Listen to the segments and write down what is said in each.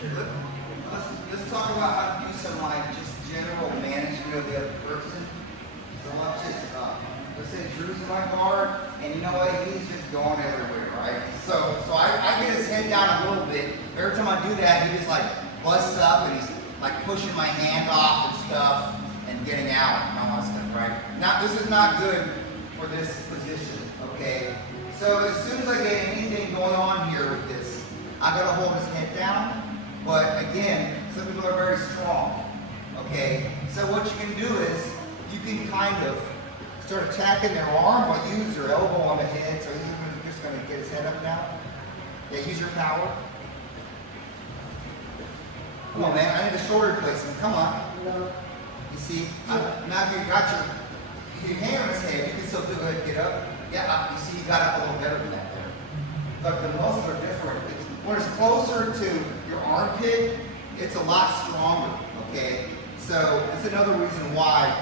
Let's talk about how to do some like just general management of the other person. So watch this. Let's say Drew's in my guard, and you know what? He's just going everywhere, right? So I get his head down a little bit. Every time I do that, he just like busts up and he's like pushing my hand off and stuff and getting out and all that stuff, right? Now this is not good for this position, okay? So as soon as I get anything going on here with this, I gotta hold his head down. But again, some people are very strong, okay? So what you can do is you can kind of start attacking their arm, but use your elbow on the head. So he's just gonna get his head up now. Yeah, use your power. Come on, man, I need a shoulder replacement. Come on. You see, now if you got your hand on his head, you can still do it. Get up. Yeah, you see, you got up a little better than that there. But the muscles are different. When it's closer to your armpit, it's a lot stronger, okay? So it's another reason why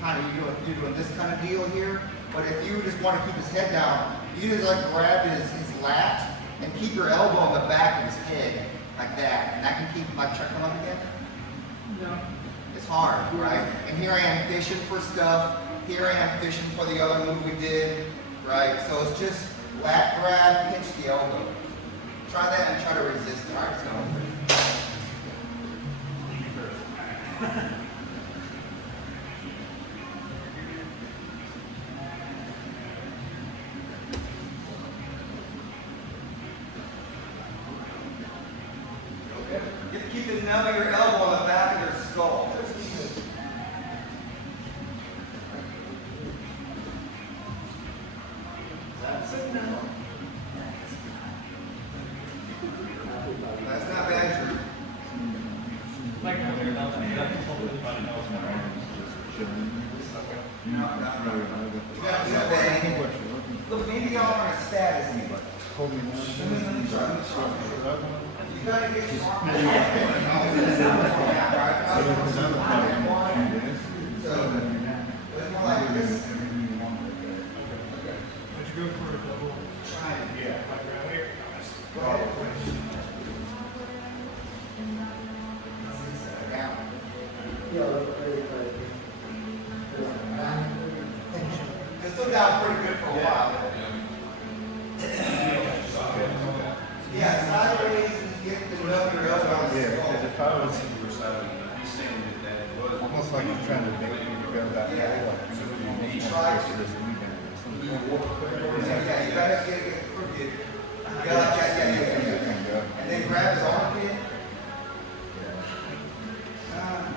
kind of you're doing this kind of deal here. But if you just want to keep his head down, you just like grab his lat and keep your elbow on the back of his head like that. And that can keep, like, try to come up again? No. It's hard, right? And here I am fishing for stuff. Here I am fishing for the other move we did, right? So it's just lat grab, pinch the elbow. Try that and try to resist it. All right, so. Keep the nub of your elbow on the back of your skull. That's it now. That's not bad, Drew. Like how they're not everybody knows that. No. You gotta bang. Look, maybe y'all are a status anyway. Let me try. You gotta get your arm. So, it's more like this. Would you go for a double? Try it. Yeah, like around here. Go ahead. Down. It's still down pretty good for a while. Yeah, sideways and get the nub of your elbow on the skull. Because if I was almost like you're trying to make me go that way, like you Try to. Yeah, you gotta get it crooked. You gotta yeah. And then grab his armpit. I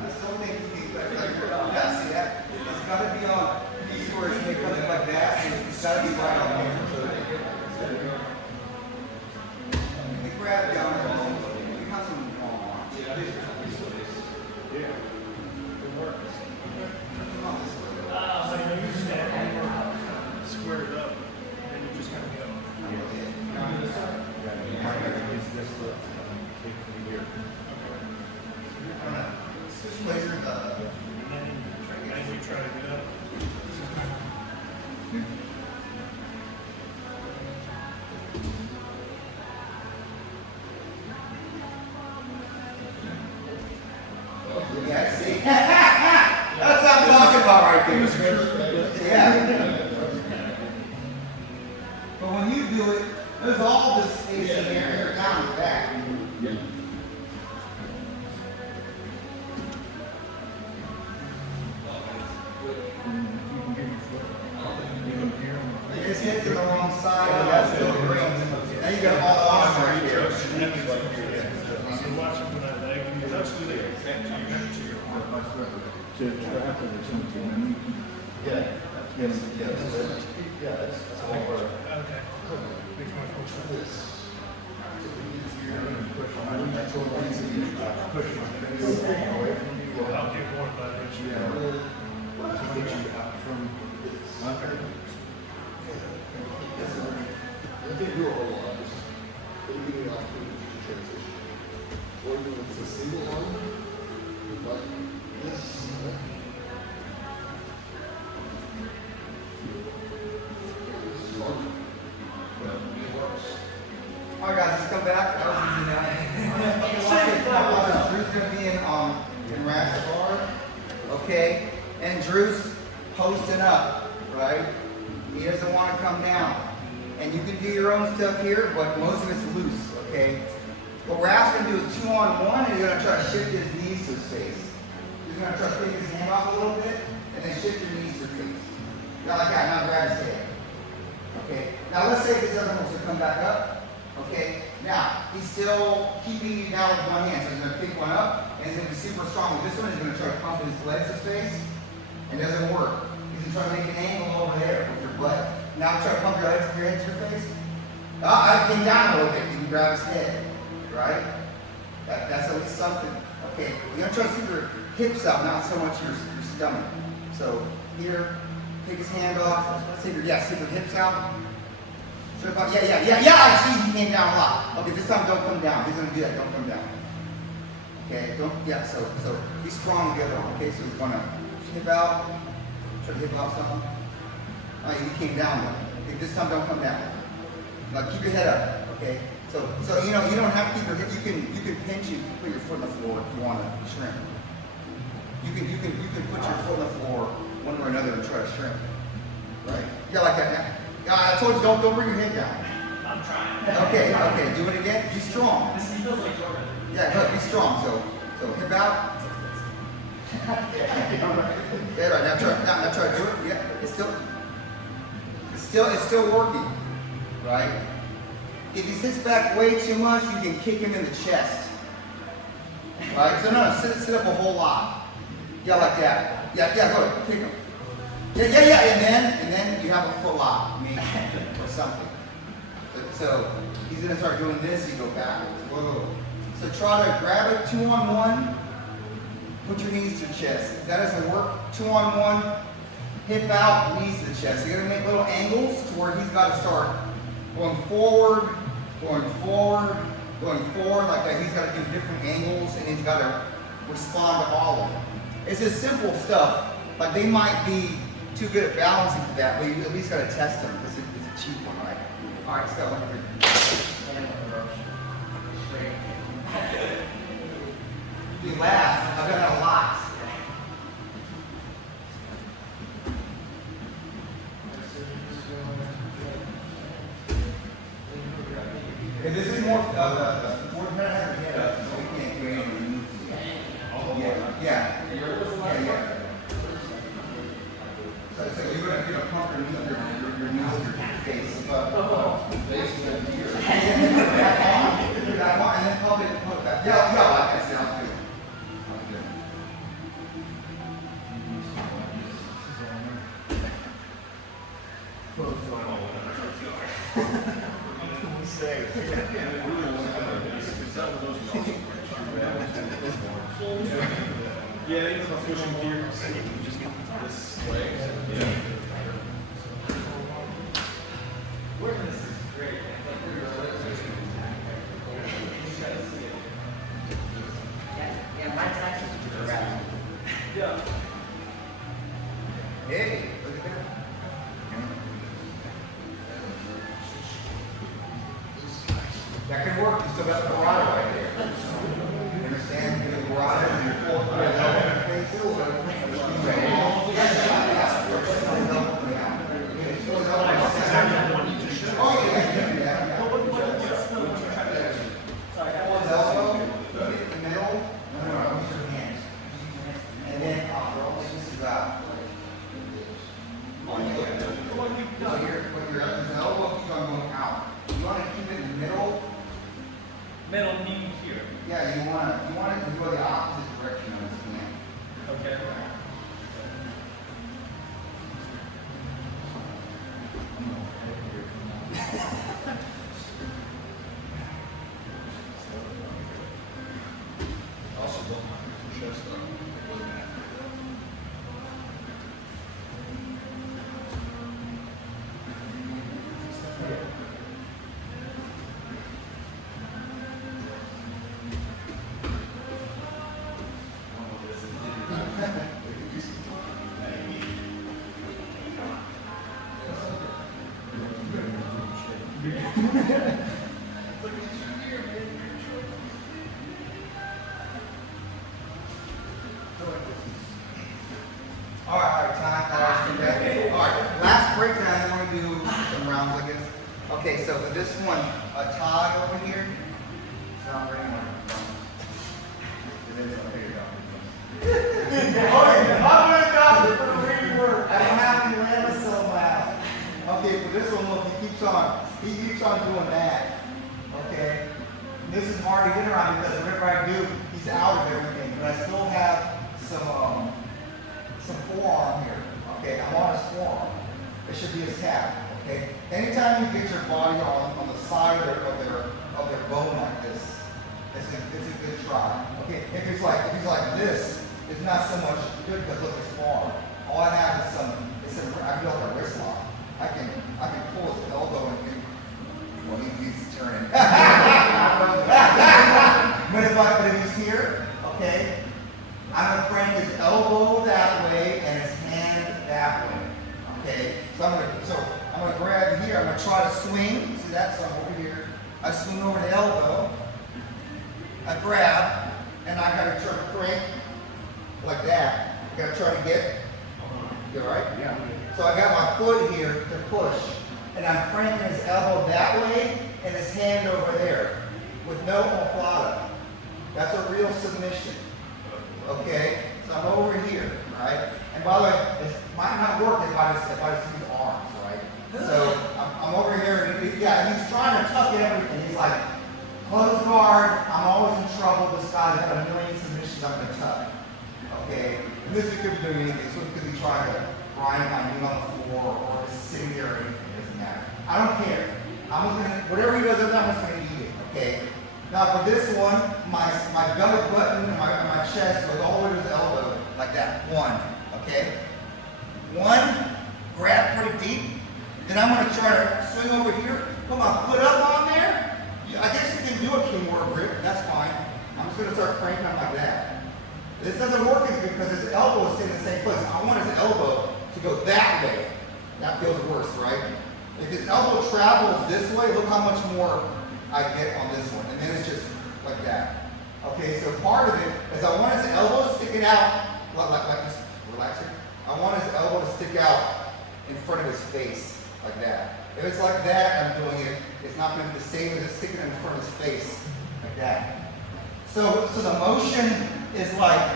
still think you can, yeah, see that? It's gotta be on these where it's coming like that, and it's gotta be right on here. You can grab down there. You got some long arms. Yeah. It works. Come on this way. So you use that square it up, and then you just kind of go. Switch places. And then you try to get up. Yeah, see? That's what I'm talking about right there. Yeah. But when you do it, there's all this space in here down the back. His head's to the wrong side, but that's still great. Now you got all arm right there. So watch it when I leg, you touch the leg, to your arm. To trap it or something. Yeah. Yes. Yeah, that's all part of it. Okay. Makes much more sense. Push my face away from you. I'll get more by next year. To get you out from under. You can do a whole lot. Maybe you can transition. Or even if it's a single arm, like this. All right, guys, let's come back. That was easy now. is gonna be in Raph's guard, okay? And Drew's posting up, right? He doesn't want to come down. And you can do your own stuff here, but most of it's loose, okay? What Raph's gonna do is 2-on-1, and he's gonna try to shift his knees to his face. He's gonna try to take his hand off a little bit, and then shift your knees to your face. Not like that, now grab his head. Okay, now let's say this other one wants to come back up. Okay, now he's still keeping you down with one hand, so he's gonna pick one up, and he's gonna be super strong. With this one, he's gonna try to pump his legs to space, and it doesn't work. He's gonna try to make an angle over there with your butt. Now try to pump your legs, your head to your face. I came down a little bit. You can grab his head, right? That's at least something. Okay, you're gonna try to see your hips out, not so much your stomach. So here, take his hand off. See your hips out. Yeah. I see he came down a lot. Okay, this time don't come down. He's gonna do that. Don't come down. Okay, don't. Yeah. So be strong together. Okay, so he's gonna hip out. Try to hip out some. All right, you came down though. Okay, this time don't come down. Now keep your head up. Okay. So you know you don't have to keep your head. You can pinch and put your foot on the floor if you want to shrimp. You can put your foot on the floor one way or another and try to shrimp. Right? Yeah, like that. Now. Yeah, I told you don't bring your head down. I'm trying. Okay. Do it again. Be strong. This feels like Jordan. Yeah, look, be strong. So hip out. Yeah, right. Now try to do it. Yeah, it's still working. Right? If he sits back way too much, you can kick him in the chest. Right? So no, sit up a whole lot. Yeah, like that. Yeah, go ahead, kick him. Yeah, and then you have a foot lock, maybe, or something. So he's gonna start doing this, you go backwards. Whoa. So try to grab it 2-on-1, put your knees to the chest. If that doesn't work, 2-on-1, hip out, knees to the chest. So you're gonna make little angles to where he's got to start going forward, like that. He's got to do different angles, and he's got to respond to all of them. It's just simple stuff. Like they might be too good at balancing for that, but you at least got to test them because it's a cheap one, right? All right, so you laugh. I've done that a lot. If this is more, more than has a head up, so we can't do any moves. Yeah. So you're gonna pump your knees, your face. And then pump it back. Yeah, like that sounds good. Yeah, even if I'm pushing gear, you just get this way. Yeah. This is great. Yeah, my taxes are correct. Yeah. Hey, look at that. That could work. You still got the garage right there. You understand? You have the garage and your full Middle knee here. Yeah, you want it to go the opposite direction of this hand. Okay. Also, don't mind your chest up. keeps on doing that. Okay? And this is hard to get around because whatever I do, he's out of everything. But I still have some forearm here. Okay, I'm on his forearm. It should be his tap. Okay? Anytime you get your body on the side of their bone like this, it's a good try. Okay, if he's like this, it's not so much good because look, it's far. All I have is I feel like a wrist lock. I can pull his elbow and well, he's turning. but if he's here, okay, I'm gonna crank his elbow that way and his hand that way. Okay, so I'm gonna grab here. I'm gonna try to swing. See that? So I'm over here. I swing over the elbow. I grab, and I gotta try to crank like that. I gotta try to get. You all right? Yeah. So I got my foot here to push, and I'm cranking his elbow that way and his hand over there with no omoplata. That's a real submission. Okay? So I'm over here, right? And by the way, it might not work if I just use arms, right? So I'm over here, and he's trying to tuck everything. He's like, close guard, I'm always in trouble. This guy's got a million submissions I'm gonna tuck. Okay? And this could be doing anything. So it could be trying to grind my knee on the floor or just sitting there or anything. It doesn't matter. I don't care. I'm just gonna, whatever he does, I'm just gonna eat it. Okay? Now for this one, my belly button and my chest goes all the way to his elbow like that. One. Okay? One, grab pretty deep. Then I'm gonna try to swing over here, put my foot up on there. I guess you can do a Kimura grip, that's fine. I'm just gonna start cranking him like that. This doesn't work as good because his elbow is staying in the same place. I want his elbow to go that way. That feels worse, right? If his elbow travels this way, look how much more I get on this one. And then it's just like that. Okay, so part of it is I want his elbow sticking out, like just relaxing. I want his elbow to stick out in front of his face, like that. If it's like that, I'm doing it, it's not going to be the same as it sticking in front of his face, like that. So the motion is like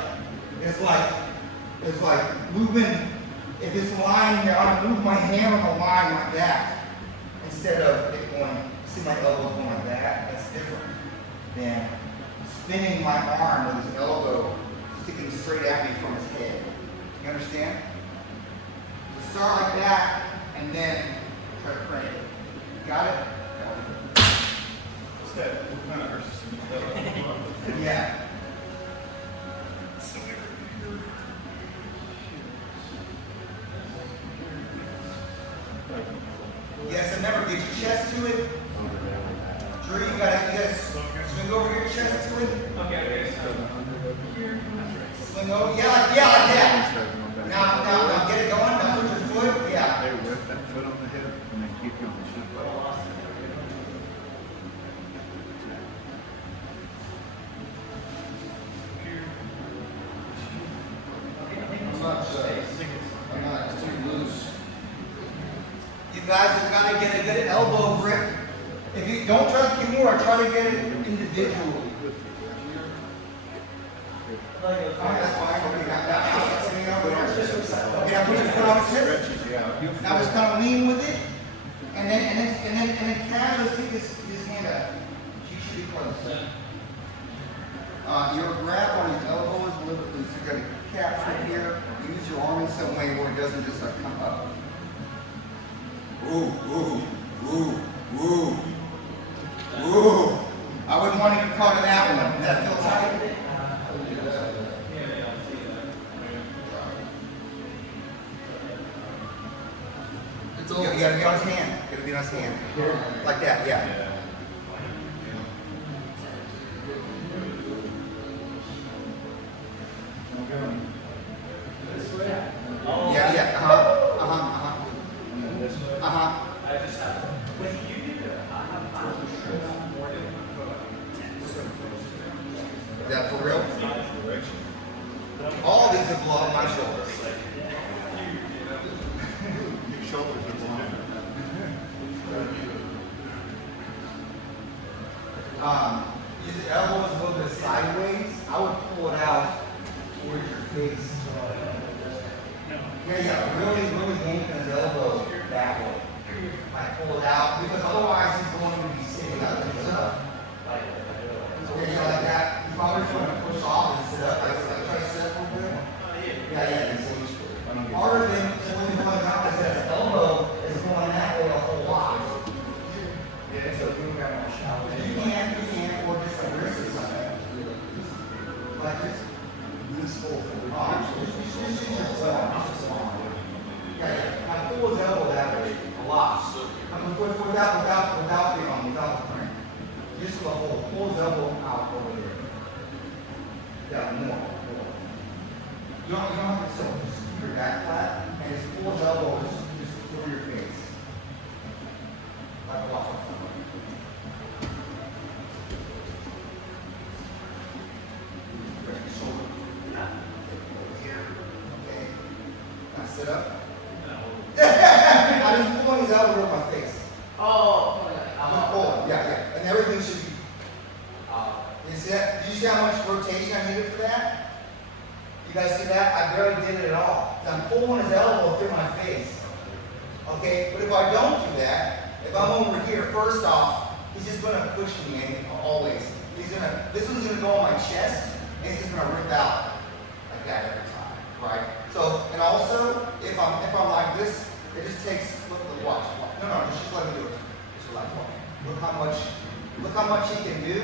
moving. If it's lying here, I'll move my hand on the line like that instead of it going. See my elbow going like that. That's different than spinning my arm with his elbow sticking straight at me from his head. You understand? So start like that and then try to crank it. Got it? What's that? What kind of earth? Yeah. Yes, and remember, get your chest to it. Drew, you gotta swing over your chest to it. Okay. Swing over, yeah, like that. Now, get it going. Now, put your foot, yeah. They whip that foot on the hip and then keep going. I'm not too loose. You guys have got to get a good elbow grip. If you don't try to Kimura, try to get it individually. Alright, that's fine. Okay, now put your foot on his hip. Now just kind of lean with it, and then kind of stick his hand up. She should be close. Your grab on his elbow is a little bit loose. You got to capture here. Use your arm in some way where it doesn't just like come up. Ooh, ooh, ooh, ooh, ooh. I wouldn't want to get caught in that one. Does that feel tight? You gotta be on his hand. You gotta be on his hand. Like that, yeah. Is that for real? All these are below my shoulders. Your shoulders are long. Use the elbows a little bit sideways. I would pull it out towards your face. Yeah, really yanking his elbow that way. I pull it out. foot and push off and sit up. Like try to sit up a little bit. Yeah. And so I don't get harder than pulling one out is that his elbow is going that way a whole lot. Yeah, so we got more shower. You can, or just a wrist or something. Like this. This whole thing. Now pull his elbow that way a lot. I mean, without the crank. Just the whole, pull his elbow out over there. Yeah, more. You don't have to just keep your back flat and just pull his elbow just over your face. Like a watch. Okay. Now sit up. I just pulling his elbow over my face. Oh, I'm just pulling. Yeah. And everything should be. You see that? Do you see how much rotation I needed for that? You guys see that? I barely did it at all. I'm pulling his elbow through my face. Okay? But if I don't do that, if I'm over here, first off, he's just gonna push me in always. This one's gonna go on my chest, and he's just gonna rip out like that every time, right? So, and also, if I'm like this, it just takes, watch. No, just let me do it. Just relax. Look how much he can do.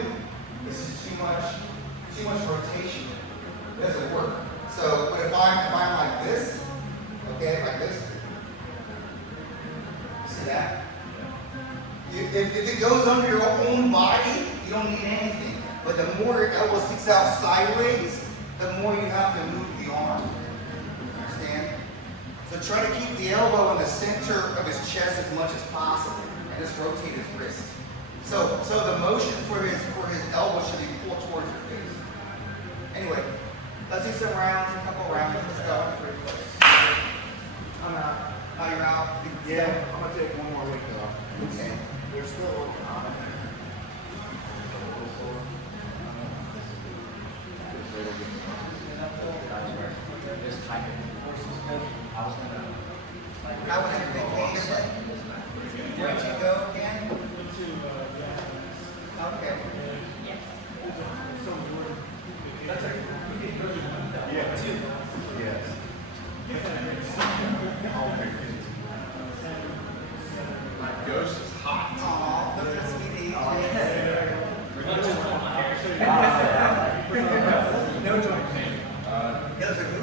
This is too much rotation. It doesn't work. So, but if I'm like this, okay, like this, see that? If it goes under your own body, you don't need anything. But the more your elbow sticks out sideways, the more you have to move the arm. Understand? So try to keep the elbow in the center of his chest as much as possible, and just rotate his wrist. So the motion for his elbow should be pulled towards your face. Anyway, let's do some rounds, a couple rounds. Let's go. I'm out. Oh, you're out. Yeah, I'm gonna take one more week though. Okay. They're still working on it. this type of course is good. I was gonna. How was your vacation? Where'd you go again? Okay. Yes. Ghost is hot. Aw, those are sweet No joint pain. Those are who?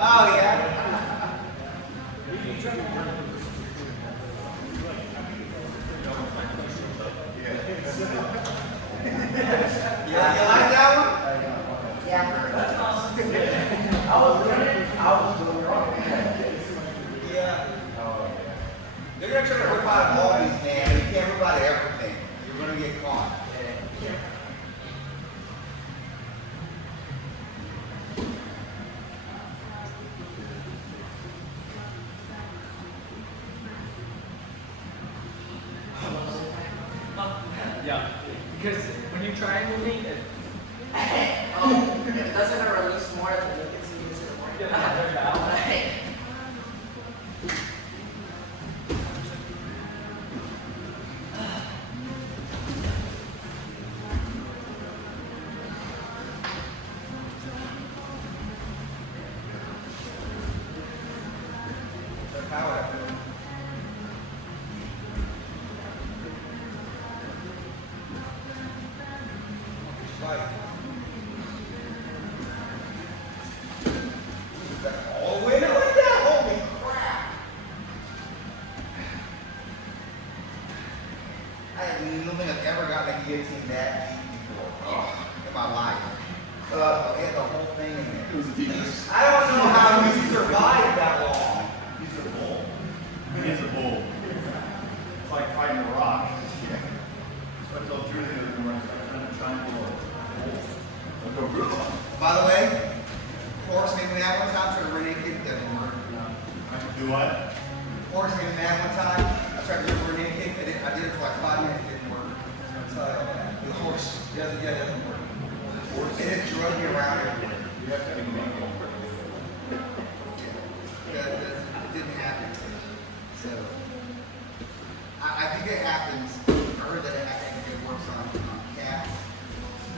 Oh, yeah. You like that one? Yeah. I was doing wrong. Yeah. They're gonna try to rip out all these, man. You can't rip out everything. You're gonna get caught. Yeah, because when you triangle me, it, Doesn't it release more than you can see this more? yeah, there's that. So power. Right. All the way down like that. Holy crap! don't think I've ever gotten a guillotine that deep before in my life. I had the whole thing in there. It was the deepest. I don't know how you survived that long. He's a bull. He's a bull. It's like fighting a rock. Yeah. So I told Julie the other morning, I'm trying to bull. I'll go real long. By the way, Forrest made me mad one time trying to run naked. Didn't work. Do what? Forrest made me mad one time. I tried to run naked. I did it for like 5 minutes. It didn't work. So the horse doesn't work. It just drug me around everywhere. You have to be naked. It didn't happen. So I think it happens. I heard that it works on cats.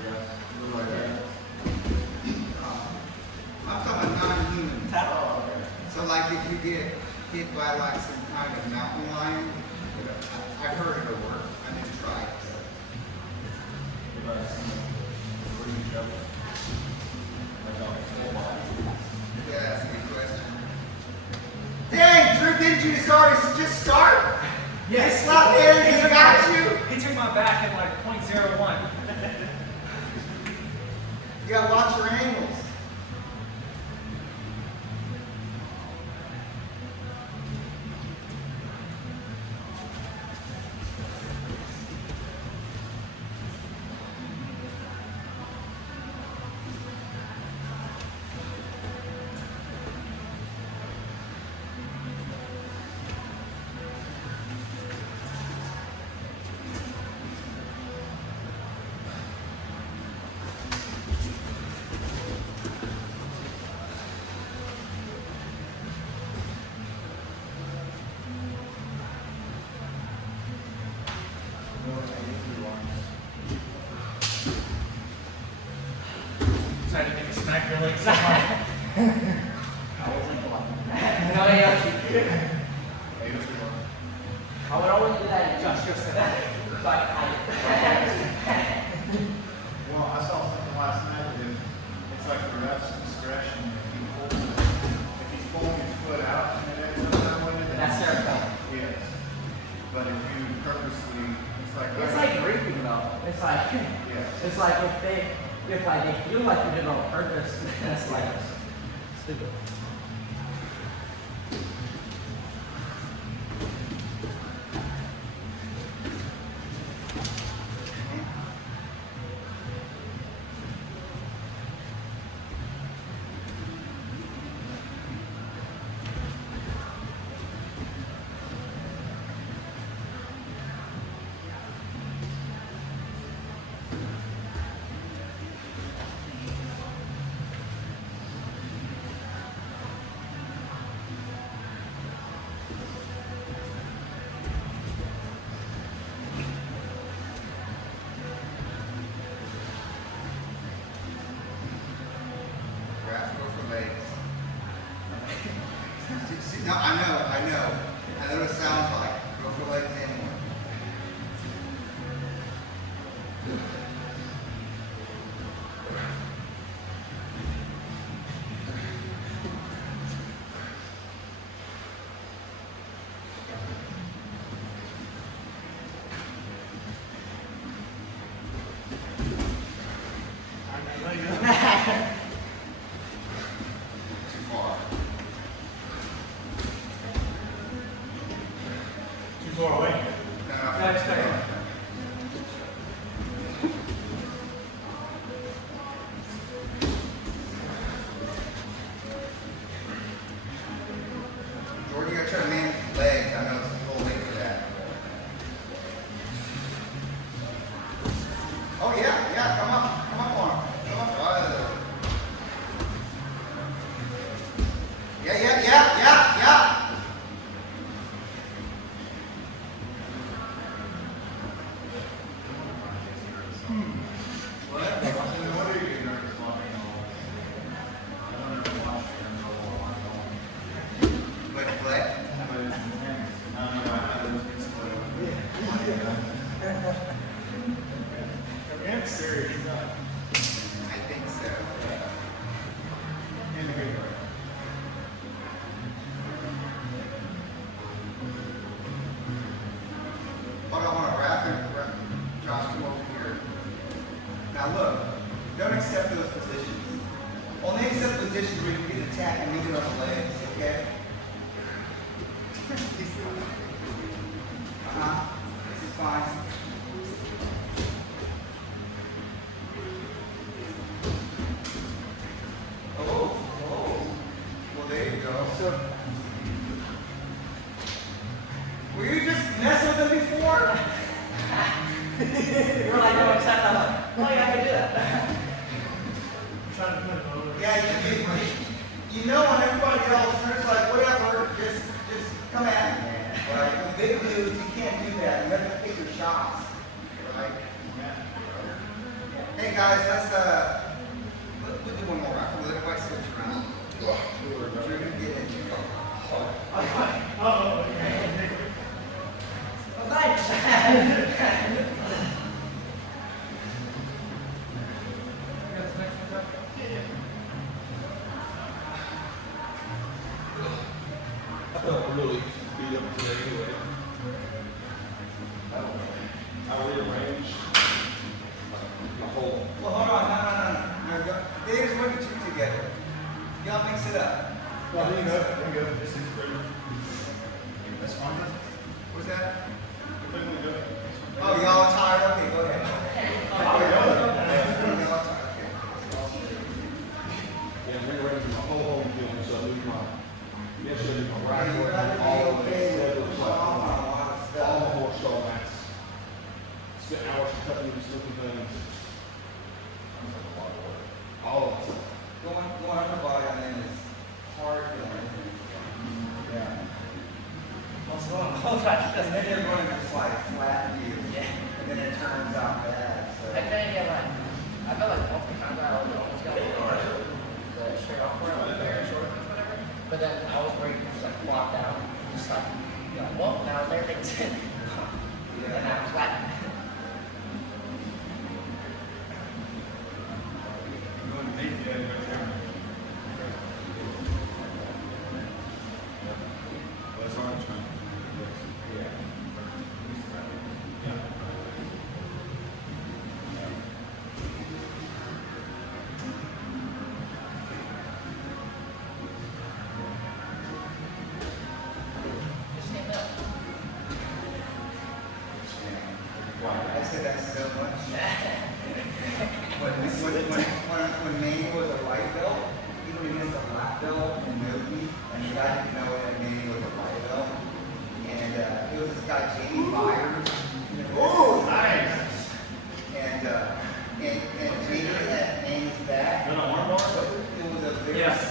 Yeah. Like that. get hit by like some kind of mountain lion, I've heard it'll work. I didn't try it. Yeah, that's a good question. Dang, Drew, didn't you just start? Yes. He slapped in and he got you. He took my back at like 0.01. You gotta watch your angles. Tried to make a smack your legs so hard. No, yeah, I would always do that in Josh Joseph. So I Well, I saw something last night that it's like the ref's discretion. If he's pulling his foot out and it ends up that way, then That's their fault. Yes. But if you purposely, It's like reaping though. It's like Yes. it's like if like they feel like you did it on purpose, that's like stupid. Graph, go for legs. No, I know. I know what it sounds like. Go for legs anyway. Too far. Too far away. No. Next thing. Jordan, you gotta try to manage your legs. I know it's a little late for that. Oh yeah, come up on him. Come up. Yeah. What? What are you getting nervous watching all this? I don't ever watch it and know what I'm going. But play. But it's intense. I don't know how those get split up. It's serious. I think so. In a good way. Hold on, Josh, come over here. Now look, don't accept those positions. Only accept positions where you can get attacked and leave it on the legs, okay? This is fine. Oh. Well, there you go. So, were you just messing with them before? You're like, no, except I'm like, oh yeah, I can do that. Trying to put it over. Yeah, you know when everybody else turns like, whatever, just come at me, man. Right? With big dudes, you can't do that. You have to pick your shots. Right? Hey guys, let's we'll do one more round. We'll let everybody switch around. Drew, get in. today anyway. I don't know. I rearranged the whole. Well, hold on, no. They just look at you together. Y'all mix it up. Well, there you go, there you go. This is pretty. That's fine. What's that? Completely good. Oh, y'all are tired? Okay, go ahead. Y'all are tired, okay. Yeah, I'm rearranging my whole home gym, so I moved my, yesterday, my right You foot, gotta be all of okay it, with looks putting like off on a lot of all the stuff. horse stall mats. Spent hours cutting these little things. All of it. Going upper body on them is hard feeling. Yeah. What's going on? Hold on. And then they're going to just like flat view. Yeah. And then it turns out bad, so. I kind of get like, I felt like multiple times I almost got the straight off where I was there, short ones, whatever. But then I was worried, just like flopped out, just like, you know, well, now everything's in. And now I'm flat. You want to meet the guy right there? That's all I'm trying. Yeah. Yeah. Just stand up. I said that so much. When Manny was a white belt, he went against a black belt in Nogi, and the guy didn't know that Manny was a white belt. And it was this guy, Jamie Byers. Oh, nice. And Jamie had Manny's back. Is that an arm bar? But it was a very Yes.